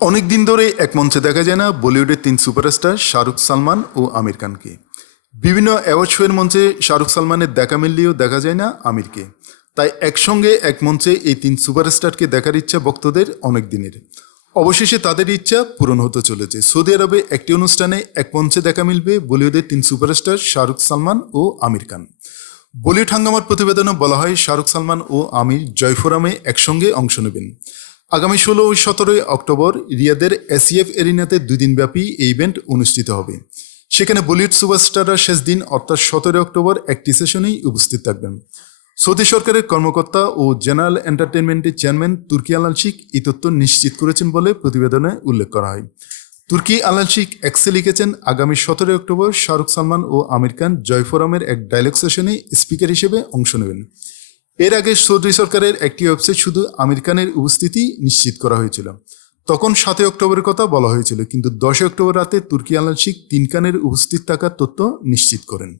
অনেক দিন ধরে এক মঞ্চে দেখা যায় না বলিউডের তিন সুপারস্টার শাহরুখ, সালমান ও আমির খানকে। বিভিন্ন অ্যাওয়ার্ড শোয়ের মঞ্চে শাহরুখ সালমানের দেখা মিললেও দেখা যায় না আমিরকে। তাই একসঙ্গে এক মঞ্চে এই তিন সুপারস্টারকে দেখার ইচ্ছা ভক্তদের অনেক দিনের। অবশেষে তাদের ইচ্ছা পূরণ হতে চলেছে। সৌদি আরবে একটি অনুষ্ঠানে এক মঞ্চে দেখা মিলবে বলিউডের তিন সুপারস্টার শাহরুখ, সালমান ও আমির খান। বলিউড হাঙ্গামার প্রতিবেদনে বলা হয় শাহরুখ, সালমান ও আমির জয়ফোরামে একসঙ্গে অংশ নেবেন। আগামী 16 ও 17 অক্টোবর রিয়াদের এসিএফ এরিনাতে 2 দিনব্যাপী এই ইভেন্ট অনুষ্ঠিত হবে। সেখানে বলিউড সুপারস্টাররা শেষ দিন অর্থাৎ 17 অক্টোবর একটি সেশনেই উপস্থিত থাকবেন। সৌদি সরকারের কর্মকর্তা ও জেনারেল এন্টারটেনমেন্টের চেয়ারম্যান তুর্কি আল আলশিক এই তথ্য নিশ্চিত করেছেন বলে প্রতিবেদনে উল্লেখ করা হয়। তুর্কি আল আলশিক এক্সে লিখেছেন, আগামী 17 অক্টোবর শাহরুখ, সালমান ও আমির খান জয়ফোরামের এক ডায়লগ সেশনে স্পিকার হিসেবে অংশ নেবেন। এর আগে সৌদি সরকারের একটি ওয়েবসাইট শুধু আমির খানের উপস্থিতি নিশ্চিত করা হয়েছিল। তখন 7 অক্টোবরের কথা বলা হয়েছিল, কিন্তু 10 অক্টোবর রাতে তুর্কি আল আলশিক 3 খানের উপস্থিত থাকার তথ্য নিশ্চিত করেন।